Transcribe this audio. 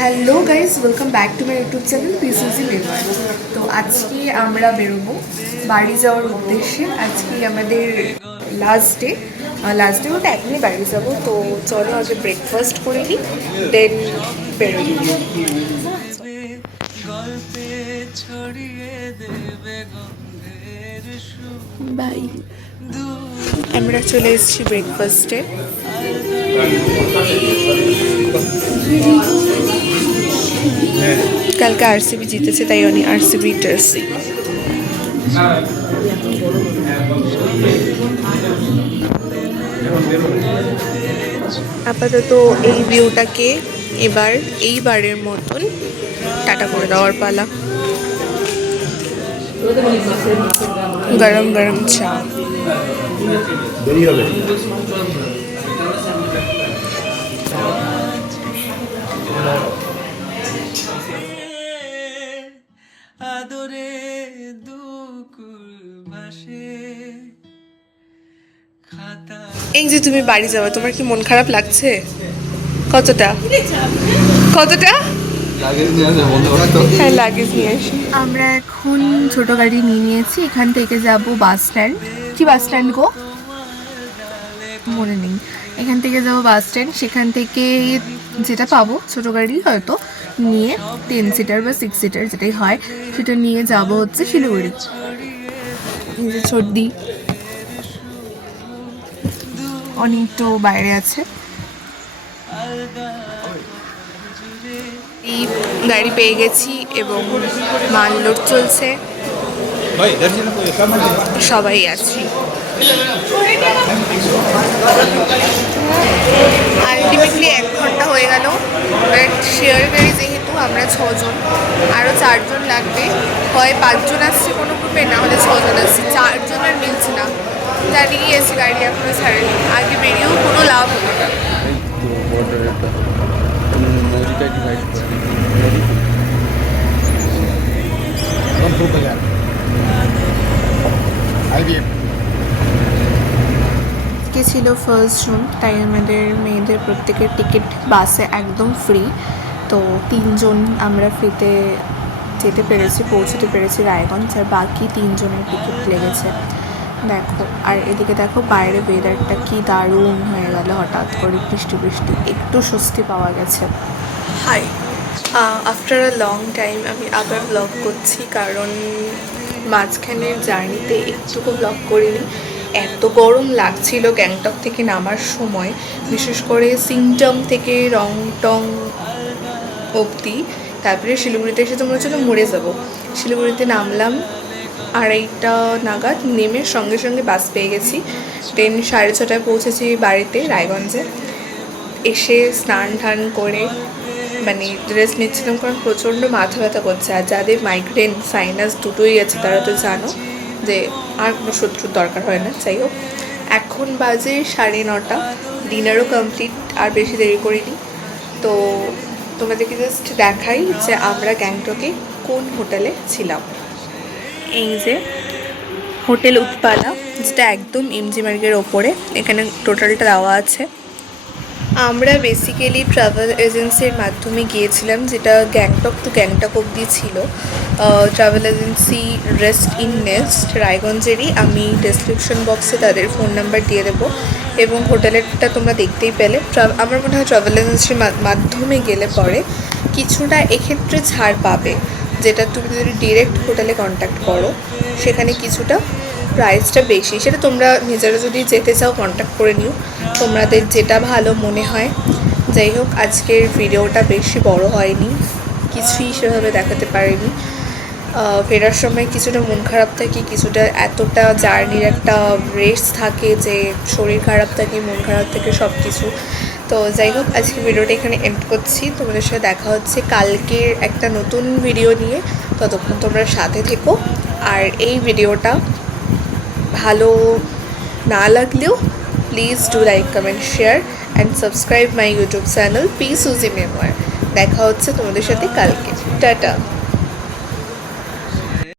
Hello guys, welcome back to my YouTube channel PCC মেমোয়ার। তো আজকে আমরা বেরোবো বাড়ি যাওয়ার উদ্দেশ্যে। আজকে আমাদের লাস্ট ডে বলতে এখনই বাড়ি যাবো। তো চলো আগে ব্রেকফাস্ট করে নিই, দেন বেরোবো। বাই। আমরা চলে এসেছি ব্রেকফাস্টে। কালকে আরসিবি জিতেছে, তাই আমি আরসিবি জার্সি। আপাতত এই ভিউটাকে এইবারের মতন টাটা করে দেওয়ার পালা। গরম গরম চা। এই যে তুমি বাড়ি যাবে, তোমার কি মন খারাপ লাগছে? কতটা কতটা? হ্যাঁ, লাগেজ নিয়ে আসি। আমরা এখন ছোট গাড়ি নিয়ে নিয়েছি, এখান থেকে যাব বাস স্ট্যান্ড। কি বাস স্ট্যান্ড গো? মনে নেই। এখান থেকে যাব বাস স্ট্যান্ড, সেখান থেকে যেটা পাবো ছোট গাড়ি হয়তো নিয়ে 10 সিটার বা 6 সিটার যেটাই হয় সেটা নিয়ে যাব হচ্ছে শিলিগুড়ি। এই যে সর্দি অনেক তো বাইরে আছে। এই গাড়ি পেয়ে গেছি এবং মাল লোড চলছে, সবাই আছি। আলটিমেটলি 1 ঘন্টা হয়ে গেল, বাট শেয়ার গাড়ি যেহেতু আমরা 6 জন, আরও 4 জন লাগবে। হয় 5 জন আসছে কোনো গ্রুপে, না হলে 6 জন আসছে। 4 জনের মিলছে না, দাঁড়িয়ে এসে গাড়ি এখনো ছাড়েনি। আগে বেরিয়েও কোনো লাভ হলো না। আজকে ছিল ফার্স্ট জুন, তাই আমাদের মেয়েদের প্রত্যেকের টিকিট বাসে একদম ফ্রি। তো 3 জন আমরা ফ্রিতে যেতে পেরেছি, পৌঁছতে পেরেছি রায়গঞ্জ, আর বাকি 3 জনের টিকিট লেগেছে। দেখো, আর এদিকে দেখো বাইরে ওয়েদারটা কি দারুণ হয়ে গেল, হঠাৎ করে বৃষ্টি বৃষ্টি, একটু স্বস্তি পাওয়া গেছে। Hi, after a long time আমি আবার ব্লগ করছি, কারণ মাঝখানের জার্নিতে একটুকু ব্লগ করিনি। এত গরম লাগছিল গ্যাংটক থেকে নামার সময়, বিশেষ করে সিংটং থেকে রংটং অবধি। তারপরে শিলিগুড়িতে এসে তোমরা হচ্ছিল মরে যাবো। শিলিগুড়িতে নামলাম 2:30 নাগাদ, নেমে সঙ্গে সঙ্গে বাস পেয়ে গেছি। ট্রেন 6:30টায় পৌঁছেছি বাড়িতে রায়গঞ্জে। এসে স্নান টান করে মানে রেস্ট নিচ্ছিলাম, কারণ প্রচণ্ড মাথা ব্যথা করছে। আর যাদের মাইগ্রেন সাইনাস দুটোই আছে তারা তো জানো যে আর কোনো শত্রুর দরকার হয় না। যাই হোক, এখন বাজে 9:30, ডিনারও কমপ্লিট, আর বেশি দেরি করিনি। তো তোমাদেরকে জাস্ট দেখাই যে আমরা গ্যাংটকে কোন হোটেলে ছিলাম। এই যে হোটেল উৎপালা, যেটা একদম এমজি মার্গের ওপরে, এখানে টোটালটা দেওয়া আছে। আমরা বেসিক্যালি ট্রাভেল এজেন্সির মাধ্যমে গিয়েছিলাম, যেটা গ্যাংটক টু গ্যাংটক অবধি ছিল। Travel agency rest in nest রায়গঞ্জেরই। আমি ডেসক্রিপশন বক্সে তাদের ফোন নাম্বার দিয়ে দেবো, এবং হোটেলেরটা তোমরা দেখতেই পেলে। আমার মনে হয় ট্রাভেল এজেন্সির মাধ্যমে গেলে পরে কিছুটা এক্ষেত্রে ছাড় পাবে, যেটা তুমি যদি ডিরেক্ট হোটেলে কন্ট্যাক্ট করো সেখানে কিছুটা প্রাইসটা বেশি। সেটা তোমরা নিজেরা যদি যেতে চাও কন্ট্যাক্ট করে নিও, তোমাদের যেটা ভালো মনে হয়। যাই হোক, আজকের ভিডিওটা বেশি বড় হয়নি, কিছুই সেভাবে দেখাতে পারিনি। ফেরার সময় কিছুটা মন খারাপ থাকে, কিছুটা এতটা জার্নির একটা রেস্ট থাকে যে শরীর খারাপ থাকে, মন খারাপ থাকে, সব কিছু। তো যাই হোক, আজকে ভিডিওটা এখানে এন্ড করছি। তোমাদের সাথে দেখা হচ্ছে কালকের একটা নতুন ভিডিও নিয়ে। ততক্ষণ তোমরা সাথে থেকো। আর এই ভিডিওটা ভালো না লাগলেও please do like, comment, share and subscribe my YouTube channel Pisuji memoir. দেখা হচ্ছে তোমাদের সাথে কালকে। টাটা।